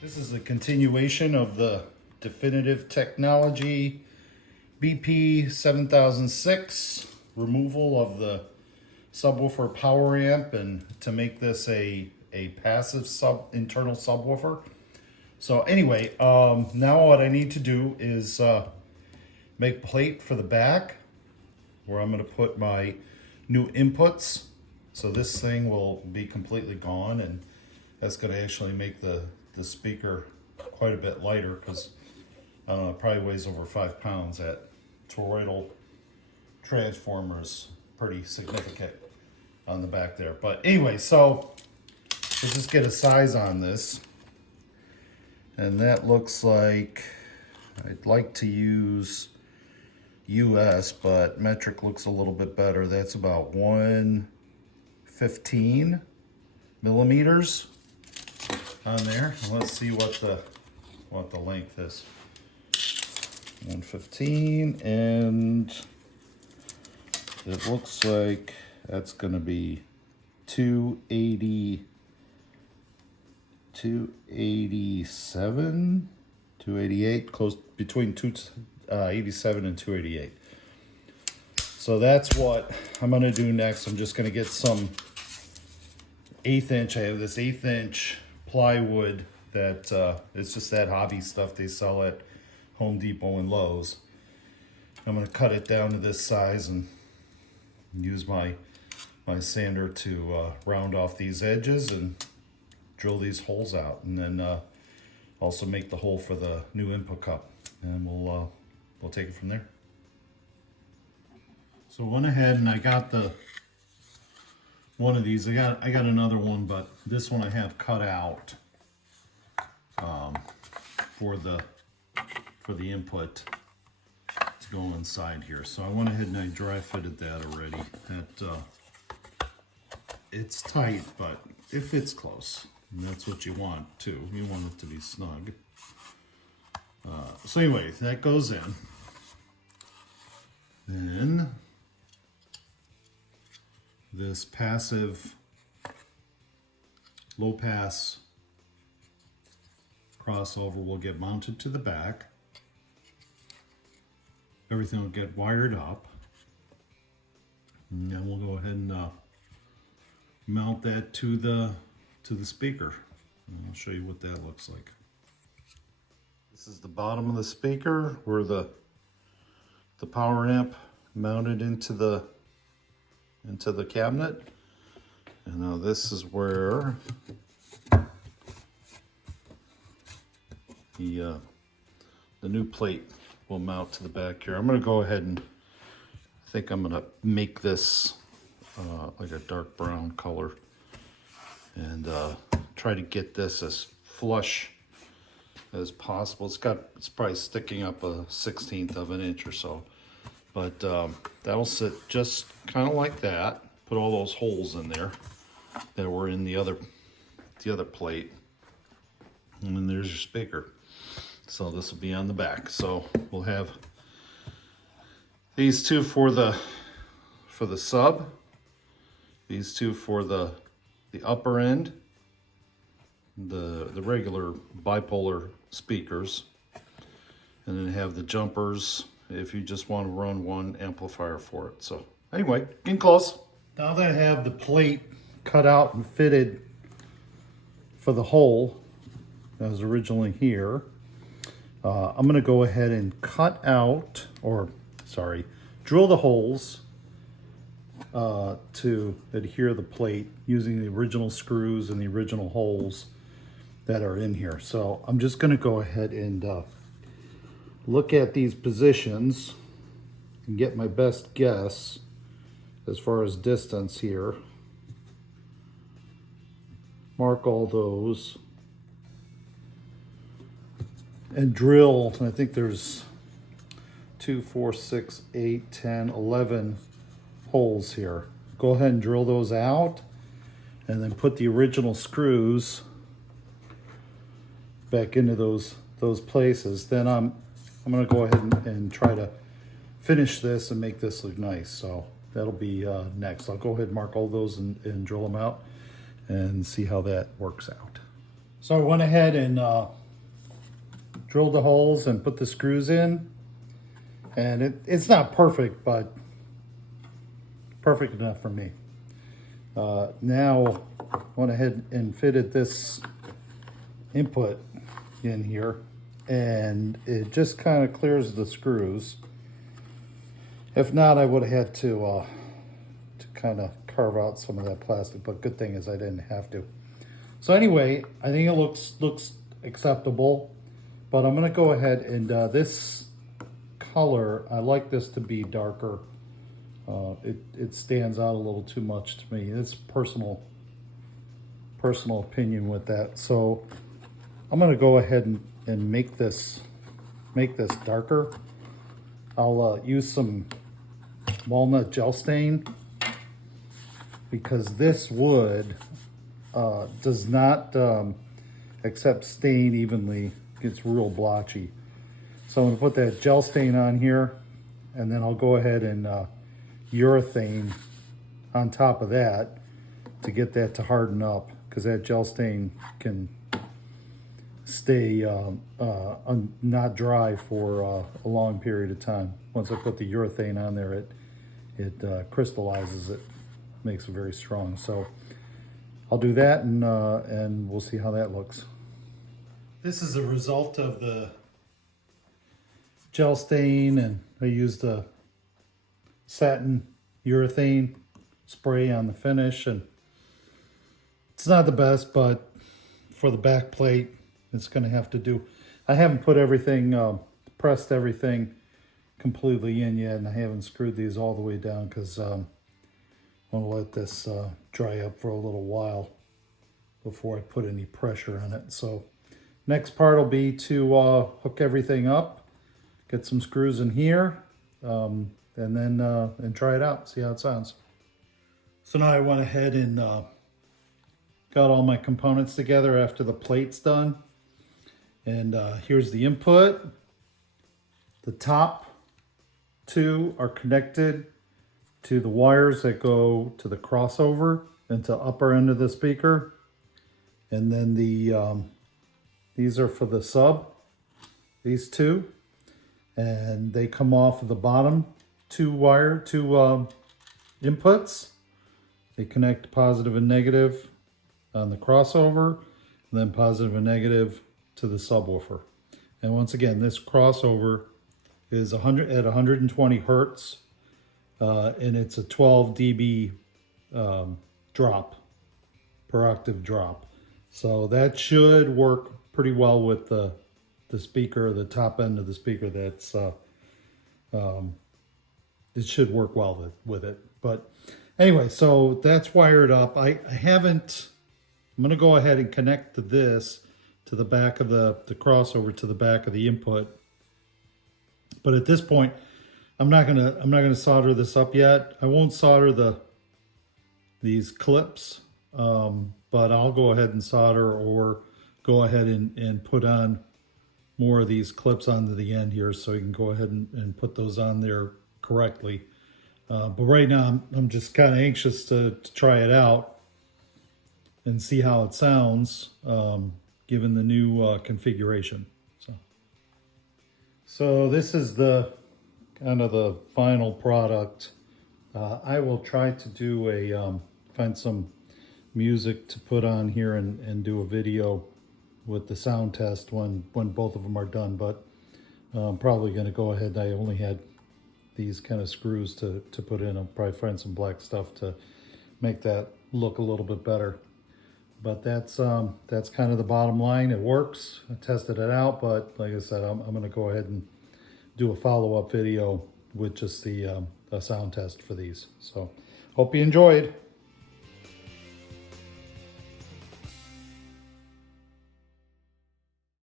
This is a continuation of the Definitive Technology BP7006 removal of the subwoofer power amp, and to make this a passive internal subwoofer. So anyway, now what I need to do is make a plate for the back where I'm going to put my new inputs. So this thing will be completely gone, and that's going to actually make the speaker quite a bit lighter, because I don't know, it probably weighs over 5 pounds. That toroidal transformer is pretty significant on the back there. But anyway, so let's just get a size on this. And that looks like, I'd like to use US, but metric looks a little bit better. That's about 115 millimeters on there. Let's see what the length is. 115, and it looks like that's going to be 287, 288, close between 287 and 288. So that's what I'm going to do next. I'm just going to get some 1/8 inch. I have this 1/8 inch plywood that it's just that hobby stuff they sell at Home Depot and Lowe's. I'm going to cut it down to this size and use my sander to round off these edges and drill these holes out, and then also make the hole for the new input cup, and we'll take it from there. So I went ahead and I got one of these. I got another one, but this one I have cut out for the input to go inside here. So I went ahead and I dry fitted that already. That it's tight, but it fits close, and that's what you want too. You want it to be snug. So anyway, that goes in. Then this passive low pass crossover will get mounted to the back. Everything will get wired up, and then we'll go ahead and mount that to the speaker. And I'll show you what that looks like. This is the bottom of the speaker where the power amp mounted into the cabinet. And now this is where the new plate will mount to the back here. I'm going to go ahead and I think I'm going to make this like a dark brown color, and try to get this as flush as possible. It's probably sticking up a 1/16 of an inch or so, but that'll sit just kind of like that. Put all those holes in there that were in the other plate, and then there's your speaker. So this will be on the back. So we'll have these two for the sub, these two for the upper end, the regular bipolar speakers, and then have the jumpers if you just want to run one amplifier for it. So anyway, getting close. Now that I have the plate cut out and fitted for the hole that was originally here, I'm going to go ahead and drill the holes to adhere the plate using the original screws and the original holes that are in here. So I'm just going to go ahead and look at these positions and get my best guess as far as distance here. Mark all those and drill. I think there's 2, 4, 6, 8, 10, 11 holes here. Go ahead and drill those out, and then put the original screws back into those places. Then I'm going to go ahead and try to finish this and make this look nice. So that'll be next. I'll go ahead and mark all those and drill them out and see how that works out. So I went ahead and drilled the holes and put the screws in. And it's not perfect, but perfect enough for me. Now went ahead and fitted this input in here, and it just kind of clears the screws. If not, I would have had to kind of carve out some of that plastic, but good thing is I didn't have to. So anyway, I think it looks acceptable, but I'm gonna go ahead and this color, I like this to be darker. It stands out a little too much to me. It's personal opinion with that. So I'm gonna go ahead and make this darker. I'll use some walnut gel stain, because this wood does not accept stain evenly. It gets real blotchy. So I'm gonna put that gel stain on here, and then I'll go ahead and urethane on top of that to get that to harden up, because that gel stain can stay not dry for a long period of time. Once I put the urethane on there, it crystallizes it, makes it very strong. So I'll do that, and we'll see how that looks. This is a result of the gel stain, and I used a satin urethane spray on the finish, and it's not the best, but for the back plate, it's going to have to do. I haven't put everything, pressed everything completely in yet, and I haven't screwed these all the way down, because I want to let this dry up for a little while before I put any pressure on it. So next part will be to hook everything up, get some screws in here, and then and try it out, see how it sounds. So now I went ahead and got all my components together after the plate's done. And here's the input. The top two are connected to the wires that go to the crossover and to upper end of the speaker. And then these are for the sub, these two. And they come off of the bottom two inputs. They connect positive and negative on the crossover, and then positive and negative to the subwoofer. And once again, this crossover is 120 hertz, and it's a 12 dB drop, per octave drop. So that should work pretty well with the speaker, the top end of the speaker. That's it should work well with it. But anyway, so that's wired up. I'm going to go ahead and connect this to the back of the crossover, to the back of the input. But at this point, I'm not gonna solder this up yet. I won't solder these clips, but I'll go ahead and solder, or go ahead and put on more of these clips onto the end here, so you can go ahead and put those on there correctly. But right now, I'm just kind of anxious to try it out and see how it sounds, given the new configuration. So this is the kind of the final product. I will try to do find some music to put on here and do a video with the sound test when both of them are done. But I'm probably going to go ahead. I only had these kind of screws to put in. I'll probably find some black stuff to make that look a little bit better. But that's kind of the bottom line. It works. I tested it out, but like I said, I'm going to go ahead and do a follow-up video with just the sound test for these. So hope you enjoyed.